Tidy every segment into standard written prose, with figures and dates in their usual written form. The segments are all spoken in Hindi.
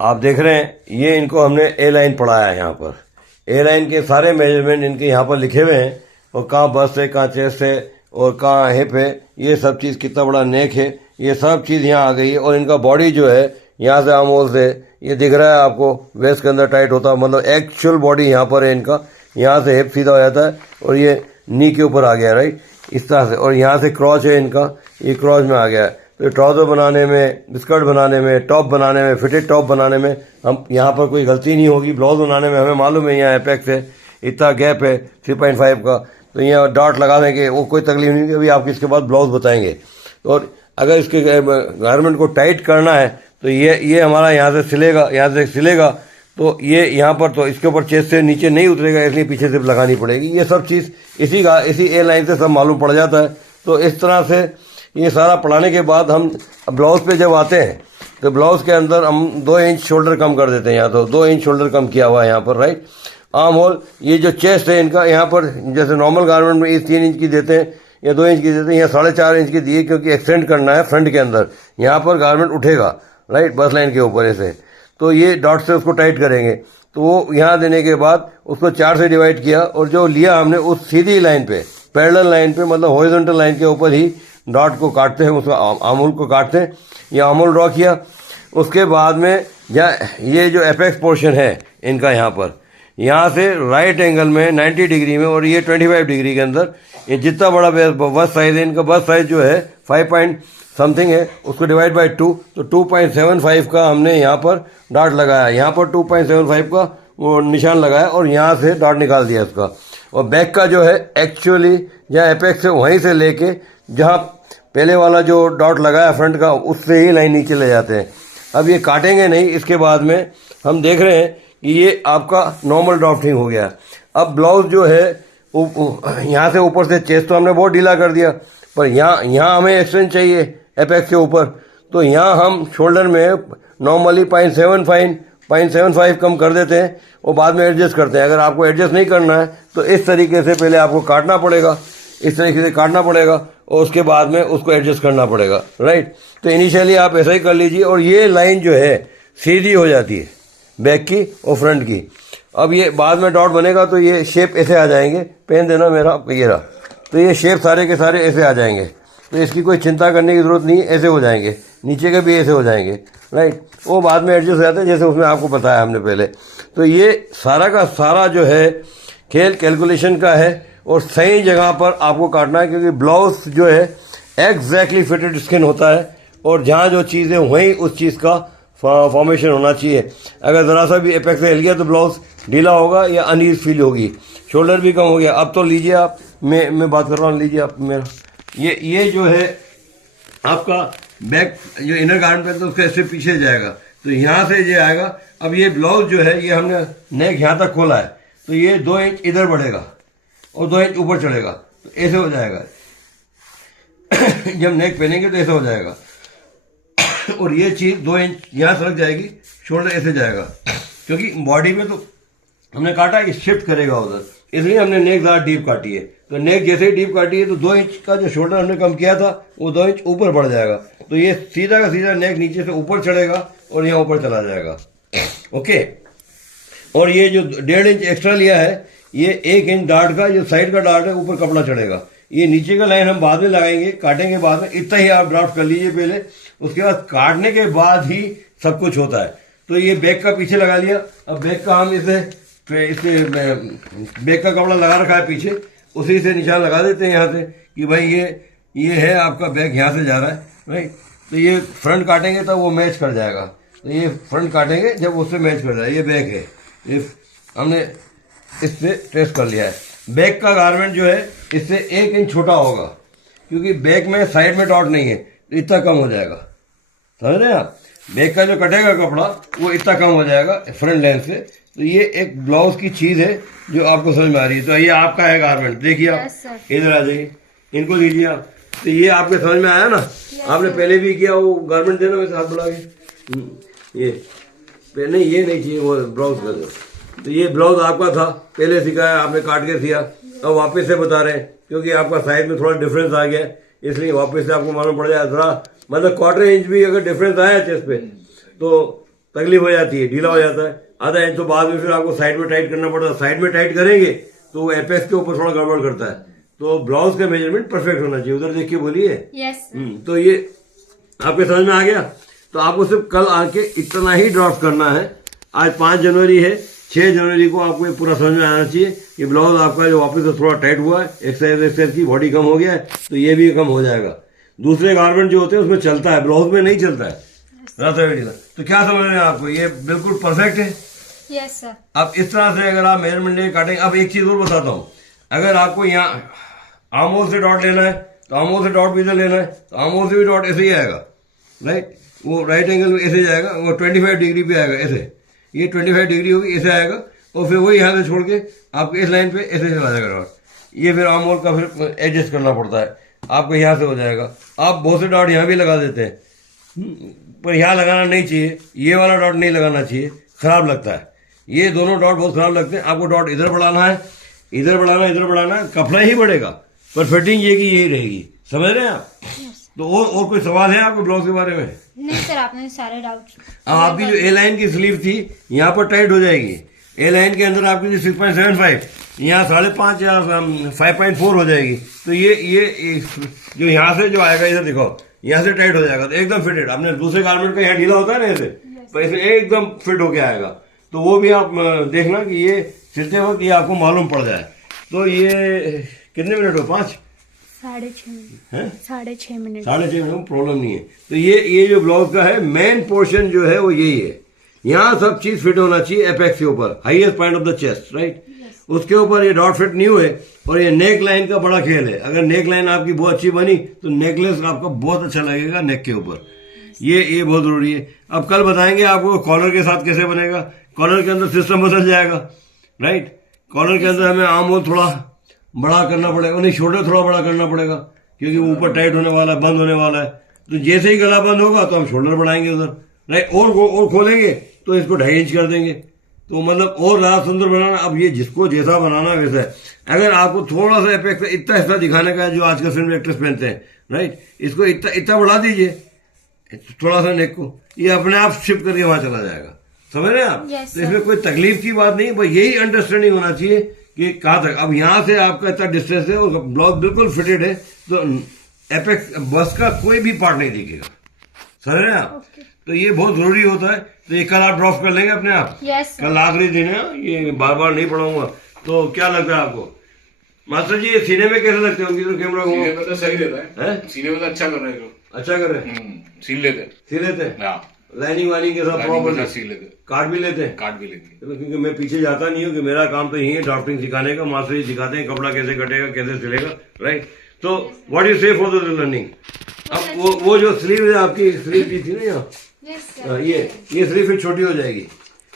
आप देख रहे हैं ये इनको हमने ए लाइन पढ़ाया है। यहाँ पर ए लाइन के सारे मेजरमेंट इनके यहाँ पर लिखे हुए हैं, और कहाँ बस्ट है, कहाँ चेस्ट है, और कहाँ हिप है, ये सब चीज़, कितना बड़ा नेक है, ये सब चीज़ यहाँ आ गई है। और इनका बॉडी जो है यहाँ से आर्म होल से ये दिख रहा है आपको, वेस्ट के अंदर टाइट होता है, मतलब एक्चुअल बॉडी यहाँ पर है इनका। यहाँ से हिप सीधा हो जाता है और ये नी के ऊपर आ गया, राइट, इस तरह से। और यहाँ से क्रॉच है इनका, ये क्रॉच में आ गया है। तो ट्राउज़र बनाने में, स्कर्ट बनाने में, टॉप बनाने में, फिटेड टॉप बनाने में हम यहाँ पर कोई गलती नहीं होगी। ब्लाउज बनाने में हमें मालूम है यहाँ एपेक्स है, इतना गैप है 3.5 का, तो यहाँ डॉट लगा देंगे, वो कोई तकलीफ नहीं। अभी आपको इसके बाद ब्लाउज बताएंगे। और अगर इसके गारमेंट को टाइट करना है तो ये हमारा यहाँ से सिलेगा, यहाँ से सिलेगा, तो ये यहाँ पर तो इसके ऊपर चेस्ट से नीचे नहीं उतरेगा, इसलिए पीछे सिर्फ लगानी पड़ेगी। ये सब चीज़ इसी ए लाइन से सब मालूम पड़ जाता है। तो इस तरह से ये सारा पढ़ाने के बाद हम ब्लाउज पे जब आते हैं तो ब्लाउज के अंदर हम 2 इंच शोल्डर कम कर देते हैं। यहाँ तो 2 इंच शोल्डर कम किया हुआ है यहाँ पर, राइट। आर्म होल, ये जो चेस्ट है इनका, यहाँ पर जैसे नॉर्मल गारमेंट में 3 इंच की देते हैं या 2 इंच की देते हैं, यहाँ 4.5 इंच की दिए, क्योंकि एक्सटेंड करना है फ्रंट के अंदर। यहाँ पर गारमेंट उठेगा, राइट, बस लाइन के ऊपर ऐसे। तो ये डॉट से उसको टाइट करेंगे। तो वो यहाँ देने के बाद उसको 4 से डिवाइड किया, और जो लिया हमने उस सीधी लाइन पे, पैरेलल लाइन पे, मतलब हॉरिजॉन्टल लाइन के ऊपर ही डॉट को काटते हैं, उसको आर्महोल को काटते हैं। ये आर्महोल ड्रॉ किया। उसके बाद में ये जो एपेक्स पोर्शन है इनका, यहाँ पर, यहाँ से राइट एंगल में 90 डिग्री में, और ये 25 डिग्री के अंदर, ये जितना बड़ा बस साइज है इनका, बस साइज जो है 5 पॉइंट समथिंग है, उसको डिवाइड बाय 2, तो 2.75 का हमने यहाँ पर डॉट लगाया। यहाँ पर 2.75 का वो निशान लगाया, और यहाँ से डॉट निकाल दिया इसका। और बैक का जो है एक्चुअली जहाँ एपेक्स है वहीं से लेके जहाँ पहले वाला जो डॉट लगाया फ्रंट का, उससे ही लाइन नीचे ले जाते हैं। अब ये काटेंगे नहीं। इसके बाद में हम देख रहे हैं कि ये आपका नॉर्मल ड्राफ्टिंग हो गया। अब ब्लाउज जो है यहाँ से ऊपर से चेस्ट तो हमने बहुत ढीला कर दिया, पर यहाँ हमें एक्सटेंड चाहिए एपेक्स के ऊपर, तो यहाँ हम शोल्डर में नॉर्मली 0.75 कम कर देते हैं, और बाद में एडजस्ट करते हैं। अगर आपको एडजस्ट नहीं करना है तो इस तरीके से पहले आपको काटना पड़ेगा, इस तरीके से काटना पड़ेगा, और उसके बाद में उसको एडजस्ट करना पड़ेगा, राइट। तो इनिशियली आप ऐसा ही कर लीजिए, और ये लाइन जो है सीधी हो जाती है बैक की और फ्रंट की। अब ये बाद में डॉट बनेगा तो ये शेप ऐसे आ जाएंगे। पेन देना मेरा, ये रहा। तो ये शेप सारे के सारे ऐसे आ जाएंगे, तो इसकी कोई चिंता करने की ज़रूरत नहीं, ऐसे हो जाएंगे। नीचे के भी ऐसे हो जाएंगे, राइट। वो बाद में एडजस्ट हो जाते हैं, जैसे उसमें आपको बताया हमने पहले। तो ये सारा का सारा जो है खेल कैलकुलेशन का है, और सही जगह पर आपको काटना है, क्योंकि ब्लाउज जो है एग्जैक्टली फिटेड स्किन होता है, और जहाँ जो चीज़ है वहीं उस चीज़ का फॉर्मेशन होना चाहिए। अगर ज़रा सा भी एपेक्स हिल गया तो ब्लाउज ढीला होगा या अनईज फील होगी। शोल्डर भी कम हो गया। अब तो लीजिए आप, मैं बात कर रहा हूँ, लीजिए आप मेरा, ये जो है आपका बैक जो इनर गारमेंट है, तो उसका ऐसे पीछे जाएगा, तो यहाँ से ये आएगा। अब ये ब्लाउज जो है, ये हमने नेक यहाँ तक खोला है, तो ये 2 इंच इधर बढ़ेगा और 2 इंच ऊपर चढ़ेगा, तो ऐसे हो जाएगा। जब नेक पहनेंगे तो ऐसे हो जाएगा, और ये चीज़ 2 इंच यहाँ सरक जाएगी, शोल्डर ऐसे जाएगा, क्योंकि बॉडी में तो हमने काटा कि शिफ्ट करेगा उधर, इसलिए हमने नेक ज़्यादा डीप काटी है। तो नेक जैसे ही डीप काटी है तो 2 इंच का जो शोल्डर हमने कम किया था वो 2 इंच ऊपर बढ़ जाएगा, तो ये सीधा का सीधा नेक नीचे से ऊपर चढ़ेगा और यहाँ ऊपर चला जाएगा, ओके। और ये जो 1.5 इंच एक्स्ट्रा लिया है, ये 1 इंच डार्ट का जो साइड का डार्ट है ऊपर कपड़ा चढ़ेगा। ये नीचे का लाइन हम बाद में लगाएंगे, काटेंगे बाद में। इतना ही आप ड्राफ्ट कर लीजिए पहले, उसके बाद काटने के बाद ही सब कुछ होता है। तो ये बैक का पीछे लगा लिया। अब बैक का हम इसे बैक का कपड़ा लगा रखा है पीछे, उसी से निशान लगा देते हैं यहाँ से कि भाई ये है आपका बैक, यहाँ से जा रहा है, राइट। तो ये फ्रंट काटेंगे तब वो मैच कर जाएगा, तो ये फ्रंट काटेंगे जब उससे मैच कर जाए। ये बैक है, ये हमने इससे ट्रेस कर लिया है। बैक का गारमेंट जो है इससे 1 इंच छोटा होगा, क्योंकि बैक में साइड में डॉट नहीं है, तो इतना कम हो जाएगा, समझ रहे हैं आप। बैक का जो कटेगा कपड़ा वो इतना कम हो जाएगा फ्रंट लेंथ से। तो ये एक ब्लाउज की चीज़ है जो आपको समझ में आ रही है। तो ये आपका है गारमेंट, देखिए आप इधर आ जाइए, इनको लीजिए आप। तो ये आपके समझ में आया ना, आपने पहले भी किया वो गारमेंट देना वैसे हाथ बढ़ा के। ये पहले ये नहीं चाहिए वो ब्लाउज का, तो ये ब्लाउज आपका था, पहले सिखाया आपने, काट के सिया, अब वापस से बता रहे हैं, क्योंकि आपका साइज में थोड़ा डिफरेंस आ गया, इसलिए वापस से आपको मालूम पड़ जाए। जरा मतलब 1/4 इंच भी अगर डिफरेंस आया चेस्ट पे तो तकलीफ हो जाती है, ढीला हो जाता है आधा इंच, तो बाद में फिर आपको साइड में टाइट करना पड़ता है। साइड में टाइट करेंगे तो एपेक्स के ऊपर थोड़ा गड़बड़ करता है। तो ब्लाउज का मेजरमेंट परफेक्ट होना चाहिए। उधर देख के बोलिए। यस। तो ये आपके समझ में आ गया। तो आपको सिर्फ कल आके इतना ही ड्राफ्ट करना है। आज 5 जनवरी है, 6 जनवरी को आपको ये पूरा समझ में आना चाहिए कि ब्लाउज आपका जो वापस से थोड़ा टाइट हुआ है, एक्सरसाइज की बॉडी कम हो गया है, तो ये भी कम हो जाएगा। दूसरे गारमेंट जो होते हैं उसमें चलता है, ब्लाउज में नहीं चलता है। तो क्या समझ रहे हैं आपको, ये बिल्कुल परफेक्ट है। Yes sir. अब इस तरह से अगर आप मेजरमेंट लेके काटेंगे। अब एक चीज और बताता हूँ, अगर आपको यहाँ आर्म होल से डॉट लेना है तो आर्म होल से डॉट भी इधर लेना है, तो आर्म होल से भी डॉट ऐसे ही आएगा, राइट। वो राइट एंगल में ऐसे जाएगा, वो 25 डिग्री पे आएगा ऐसे, ये 25 डिग्री होगी ऐसे आएगा, और फिर वही यहाँ से छोड़ के आपको इस लाइन पे ऐसे चला जाएगा डॉट। ये फिर आर्म होल का फिर एडजस्ट करना पड़ता है आपको, यहाँ से हो जाएगा। आप बहुत से डॉट यहाँ भी लगा देते हैं, पर यहाँ लगाना नहीं चाहिए, ये वाला डॉट नहीं लगाना चाहिए, खराब लगता है। ये दोनों डॉट बहुत खराब लगते हैं। आपको डॉट इधर बढ़ाना है, इधर बढ़ाना, इधर बढ़ाना, कपड़ा ही बढ़ेगा पर फिटिंग ये की यही रहेगी। समझ रहे हैं आप? तो और कोई सवाल है आपको ब्लाउज के बारे में? नहीं सर, आपने सारे डाउट। अब आपकी जो ए लाइन की स्लीव थी यहाँ पर टाइट हो जाएगी। ए लाइन के अंदर आपकी जो 6.75 यहाँ 5.5 या 5.4 हो जाएगी। तो ये जो यहाँ से जो आएगा, इधर देखो, यहाँ से टाइट हो जाएगा तो एकदम फिटेड। आपने दूसरे गारमेंट का यहाँ ढीला होता है ना ऐसे, तो ऐसे एकदम फिट होके आएगा। तो वो भी आप देखना कि ये सिलते वक्त ये आपको मालूम पड़ जाए। तो ये कितने मिनट हो? 5 6.5 मिनट है, 6.5 मिनट, 6.5 मिनट प्रॉब्लम नहीं है। तो ये जो ब्लाउज का है मेन पोर्शन जो है वो यही है। यहाँ सब चीज फिट होना चाहिए एपेक्स के ऊपर, highest point of the chest, right. उसके ऊपर ये डॉट फिट नहीं हुए। और ये नेक लाइन का बड़ा खेल है। अगर नेक लाइन आपकी बहुत अच्छी बनी तो नेकलेस आपका बहुत अच्छा लगेगा नेक के ऊपर। ये बहुत जरूरी है। अब कल बताएंगे आपको कॉलर के साथ कैसे बनेगा। कॉलर के अंदर सिस्टम बदल जाएगा, राइट। कॉलर के अंदर हमें आर्म होल थोड़ा बड़ा करना पड़ेगा, नहीं शोल्डर थोड़ा बड़ा करना पड़ेगा, क्योंकि ऊपर टाइट होने वाला है, बंद होने वाला है। तो जैसे ही गला बंद होगा तो हम शोल्डर बढ़ाएंगे उधर, राइट। और खोलेंगे तो इसको 2.5 इंच कर देंगे। तो मतलब और ज्यादा सुंदर बनाना। अब ये जिसको जैसा बनाना वैसा है। अगर आपको थोड़ा सा एपेक्स इतना हिस्सा दिखाने का है जो आजकल फिल्म एक्ट्रेस पहनते हैं, राइट, इसको इतना बढ़ा दीजिए थोड़ा सा नेक को, ये अपने आप शिफ्ट करके वहां चला जाएगा। समझ रहे हैं आप? yes, तो इसमें कोई तकलीफ की बात नहीं, बस यही अंडरस्टैंडिंग होना चाहिए कि कहाँ तक। अब यहाँ से आपका इतना डिस्टेंस है और ब्लाउज बिल्कुल फिटेड है, तो एपेक्स बस का कोई भी पार्ट नहीं दिखेगा। समझ रहे हैं आप? तो ये बहुत जरूरी होता है। तो ये कल आप ड्रॉप कर लेंगे अपने आप। कल आखिरी दिन है, ये बार बार नहीं पढ़ाऊंगा। तो क्या लगता है आपको मास्टर जी, ये सीने में कैसे लगते होंगे? तो कैमरा सीने में तो सही रहता है, सीने में तो अच्छा कर रहे हैं, अच्छा कर रहे हैं, सील लेते हैं, लाइनिंग वाइनिंग के साथ प्रॉपर सील लेते, काट भी लेते हैं, क्योंकि मैं पीछे जाता नहीं हूँ कि मेरा काम तो यही है ड्राफ्टिंग सिखाने का। मास्टर जी सिखाते हैं कपड़ा कैसे कटेगा, कैसे सिलेगा, राइट। तो व्हाट यू से फॉर द लर्निंग। अब वो जो स्लीव है आपकी, स्लीव की थी ना यहाँ, ये स्लीव फिर छोटी हो जाएगी।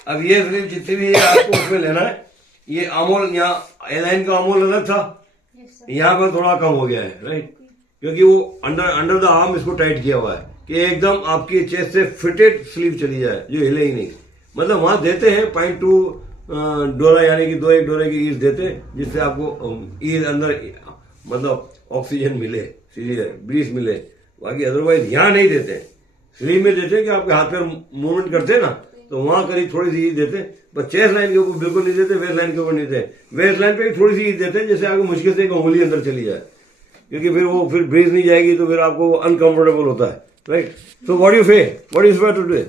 अब ये स्लीव जितनी भी है आपको उसमें लेना है। ये आमोल, यहाँ एलाइन का आमोल अलग था, यहाँ पर थोड़ा कम हो गया है, राइट, क्योंकि वो अंडर द आर्म इसको टाइट किया हुआ है कि एकदम आपकी चेस्ट से फिटेड स्लीव चली जाए, जो हिले ही नहीं। मतलब वहां देते हैं 0.2 डोरा, यानी कि 2-1 डोरे की ईज देते हैं, जिससे आपको ईज अंदर मतलब ऑक्सीजन मिले, सीधी ब्रीज मिले। बाकी अदरवाइज यहाँ नहीं देते हैं, स्लीव में देते हैं कि आपके हाथ पैर मूवमेंट करते हैं ना, तो वहां करीब थोड़ी सी ईज देते हैं। पर चेस्ट लाइन के ऊपर बिल्कुल नहीं देते, वेस्ट लाइन के ऊपर नहीं देते। वेस्ट लाइन पे थोड़ी सी ईज देते हैं, जैसे आपको मुश्किल से एक उंगली अंदर चली जाए, क्योंकि फिर ब्रीज नहीं जाएगी तो फिर आपको अनकंफर्टेबल होता है, राइट। सो व्हाट यू से टुडे।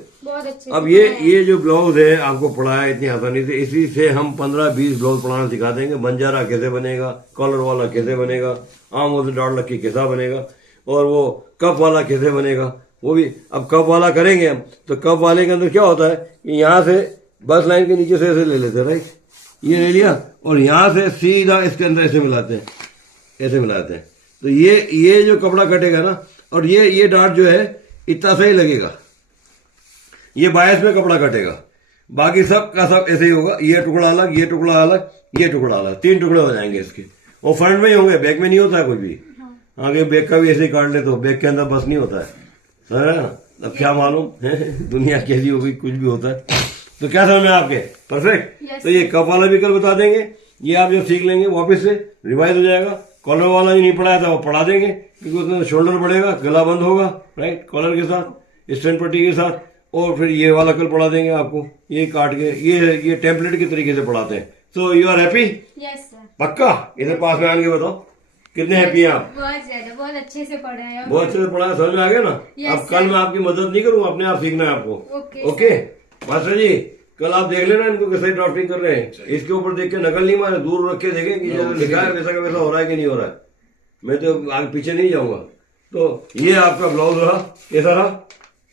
अब ये जो ब्लाउज है आपको पढ़ाया इतनी आसानी से, इसी से हम 15-20 ब्लाउज पढ़ाना सिखा देंगे। बंजारा कैसे बनेगा, कॉलर वाला कैसे बनेगा, आर्म से डॉट लग के कैसा बनेगा, और वो कप वाला कैसे बनेगा वो भी। अब कप वाला करेंगे हम, तो कप वाले के अंदर क्या होता है कि यहाँ से बस लाइन के नीचे से ऐसे ले लेते हैं, राइट, ये ले लिया, और यहाँ से सीधा इसके अंदर ऐसे मिलाते हैं, ऐसे मिलाते हैं। तो ये जो कपड़ा कटेगा ना, और ये डार्ट जो है इतना सही लगेगा, ये बायस में कपड़ा कटेगा। बाकी सब का सब ऐसे ही होगा, ये टुकड़ा अलग, ये टुकड़ा अलग, ये टुकड़ा अलग, 3 टुकड़े हो जाएंगे इसके। वो फ्रंट में ही होंगे, बैक में नहीं होता है कुछ भी। आगे बैक का भी ऐसे ही काट ले तो बैक के अंदर बस नहीं होता है, समझ रहे ना। अब क्या मालूम है दुनिया कैसी हो गई, कुछ भी होता है। तो क्या समझ में आपके? परफेक्ट। तो ये कप वाला भी कल बता देंगे, ये आप जब सीख लेंगे वापस से रिवाइज हो जाएगा। कॉलर वाला भी नहीं पढ़ाया था, वो पढ़ा देंगे, क्योंकि उसमें शोल्डर बढ़ेगा, गला बंद होगा, राइट, कॉलर के साथ, स्टैंड पट्टी के साथ, और फिर ये वाला कल पढ़ा देंगे आपको, ये काट के, ये टेम्पलेट के तरीके से पढ़ाते हैं। So you are happy? Yes sir. पक्का? इधर पास में आके बताओ कितने हैप्पी हैं आप? बहुत ज्यादा, बहुत अच्छे से पढ़ रहे हैं। बहुत अच्छे से पढ़ा, समझ में आ गया ना? Yes, अब कल मैं आपकी मदद नहीं करूँ, अपने आप सीखना है आपको। Okay, ओके मास्टर जी, कल आप देख लेना इनको कैसे ड्राफ्टिंग कर रहे हैं। इसके ऊपर देख के नकल नहीं मारे, दूर रख के देखें कि जैसे लिखा है वैसा का वैसा हो रहा है कि नहीं हो रहा है। मैं तो आगे पीछे नहीं जाऊंगा। तो ये आपका ब्लाउज रहा, कैसा रहा?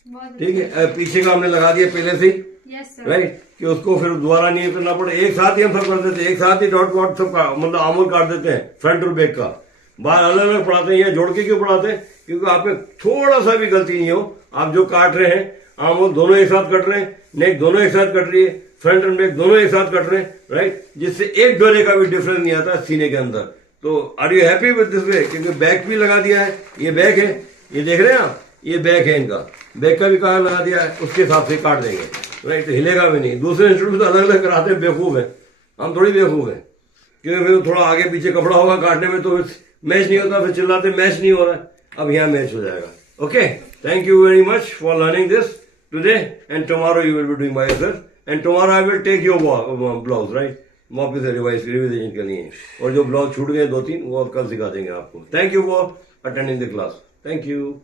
बहुत ठीक है, पीछे का हमने लगा दिया पहले से ही, यस सर। राइट, कि उसको फिर दोबारा नहीं करना पड़े। एक साथ ही हम सब कर देते हैं, एक साथ ही डॉट वॉट सब मतलब आमूल काट देते हैं, फ्रंट और बैक का। बाहर अलग अलग पढ़ाते हैं, या जोड़ के क्यों पढ़ाते हैं? क्योंकि आप में थोड़ा सा भी गलती नहीं हो, आप जो काट रहे हैं आमूल दोनों एक साथ कट रहे हैं, नेक दोनों एक साथ कट रही है, फ्रंट एंड बैक दोनों एक साथ कट रहे हैं, राइट, जिससे एक डोरे का भी डिफरेंस नहीं आता सीने के अंदर। तो are you happy with this way? क्योंकि बैक भी लगा दिया है, ये बैक है, ये देख रहे हैं आप, ये बैक है इनका, बैक का भी कलर लगा दिया है, उसके हिसाब से काट देंगे, राइट, तो हिलेगा भी नहीं। दूसरे इंस्टीट्यूट में तो अलग अलग कराते हैं, बेवकूफ है, हम थोड़ी बेवकूफ है, क्योंकि फिर थोड़ा आगे पीछे कपड़ा होगा काटने में तो मैच नहीं होता, फिर चिल्लाते मैच नहीं हो रहा है। अब यहाँ मैच हो जाएगा। Okay, thank you very much for learning this today, and tomorrow you will be doing my sir, and tomorrow I will take your blouse, right, वापस से रिवाइजेशन करनी है, और जो ब्लाउज छूट गए 2-3 वो अब कल सिखा देंगे आपको। Thank you for attending the class, thank you.